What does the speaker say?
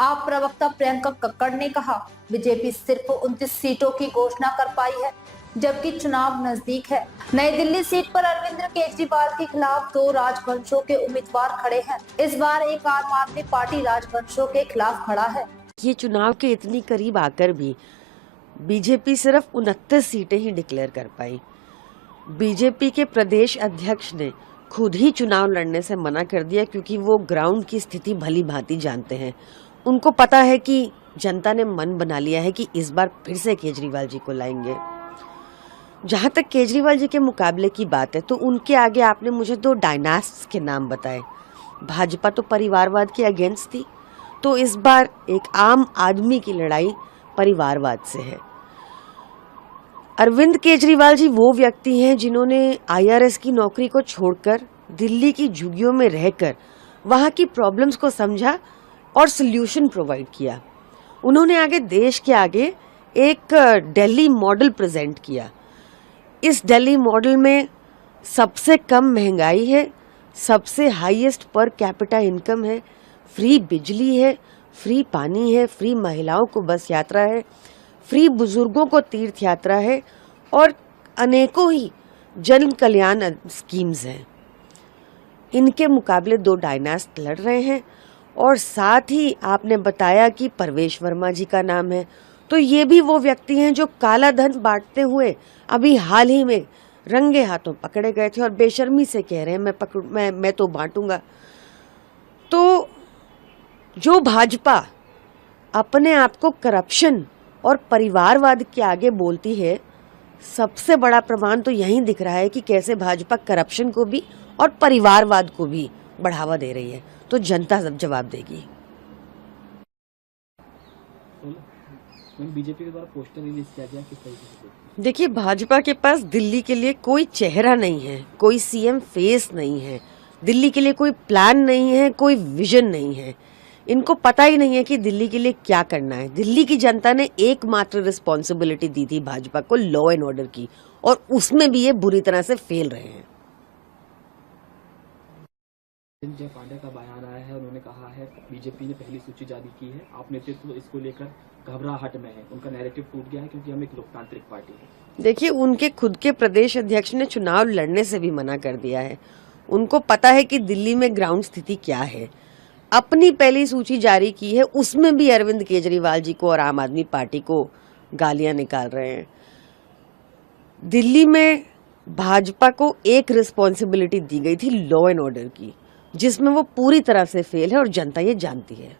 आप प्रवक्ता प्रियंका कक्कड़ ने कहा, बीजेपी सिर्फ 29 सीटों की घोषणा कर पाई है, जबकि चुनाव नजदीक है। नई दिल्ली सीट पर अरविंद केजरीवाल के खिलाफ 2 राजवंशों के उम्मीदवार खड़े हैं। इस बार एक आम आदमी पार्टी राजवंशों के खिलाफ खड़ा है। ये चुनाव के इतनी करीब आकर भी बीजेपी सिर्फ 29 सीटें ही डिक्लेयर कर पाई। बीजेपी के प्रदेश अध्यक्ष ने खुद ही चुनाव लड़ने से मना कर दिया, क्योंकि वो ग्राउंड की स्थिति भली भांति जानते हैं। उनको पता है कि जनता ने मन बना लिया है कि इस बार फिर से केजरीवाल जी को लाएंगे। जहां तक केजरीवाल जी के मुकाबले की बात है, तो उनके आगे आपने मुझे 2 डायनास्ट्स के नाम बताए। भाजपा तो परिवारवाद के अगेंस्ट थी, तो इस बार एक आम आदमी की लड़ाई परिवारवाद से है। अरविंद केजरीवाल जी वो व्यक्ति हैं जिन्होंने IRS की नौकरी को छोड़कर दिल्ली की झुग्गियों में रहकर वहाँ की प्रॉब्लम्स को समझा और सल्यूशन प्रोवाइड किया। उन्होंने आगे देश के आगे एक दिल्ली मॉडल प्रेजेंट किया। इस दिल्ली मॉडल में सबसे कम महंगाई है, सबसे हाईएस्ट पर कैपिटा इनकम है, फ्री बिजली है, फ्री पानी है, फ्री महिलाओं को बस यात्रा है, फ्री बुजुर्गों को तीर्थ यात्रा है और अनेकों ही जन कल्याण स्कीम्स हैं। इनके मुकाबले 2 डायनास्ट लड़ रहे हैं। और साथ ही आपने बताया कि परवेश वर्मा जी का नाम है, तो ये भी वो व्यक्ति हैं जो काला धन बांटते हुए अभी हाल ही में रंगे हाथों पकड़े गए थे और बेशर्मी से कह रहे हैं मैं तो बांटूंगा। तो जो भाजपा अपने आप को करप्शन और परिवारवाद के आगे बोलती है, सबसे बड़ा प्रमाण तो यही दिख रहा है कि कैसे भाजपा करप्शन को भी और परिवारवाद को भी बढ़ावा दे रही है। तो जनता सब जवाब देगी। बीजेपी के द्वारा पोस्टर रिलीज किया गया, किस तरीके से? देखिए, भाजपा के पास दिल्ली के लिए कोई चेहरा नहीं है, कोई CM फेस नहीं है, दिल्ली के लिए कोई प्लान नहीं है, कोई विजन नहीं है। इनको पता ही नहीं है कि दिल्ली के लिए क्या करना है। दिल्ली की जनता ने एकमात्र रिस्पॉन्सिबिलिटी दी थी भाजपा को, लॉ एंड ऑर्डर की, और उसमें भी ये बुरी तरह से फेल रहे हैं। जय पांडे का बयान आया है, उन्होंने कहा है बीजेपी ने पहली सूची जारी की है, आप नेतृत्व इसको लेकर घबराहट में है, उनका नैरेटिव टूट गया है क्योंकि हम एक लोकतांत्रिक पार्टी है। देखिए, उनके खुद के प्रदेश अध्यक्ष ने चुनाव लड़ने से भी मना कर दिया है। उनको पता है कि दिल्ली में ग्राउंड स्थिति क्या है। अपनी पहली सूची जारी की है, उसमें भी अरविंद केजरीवाल जी को और आम आदमी पार्टी को गालियां निकाल रहे हैं। दिल्ली में भाजपा को एक रिस्पॉन्सिबिलिटी दी गई थी लॉ एंड ऑर्डर की, जिसमें वो पूरी तरह से फेल है और जनता ये जानती है।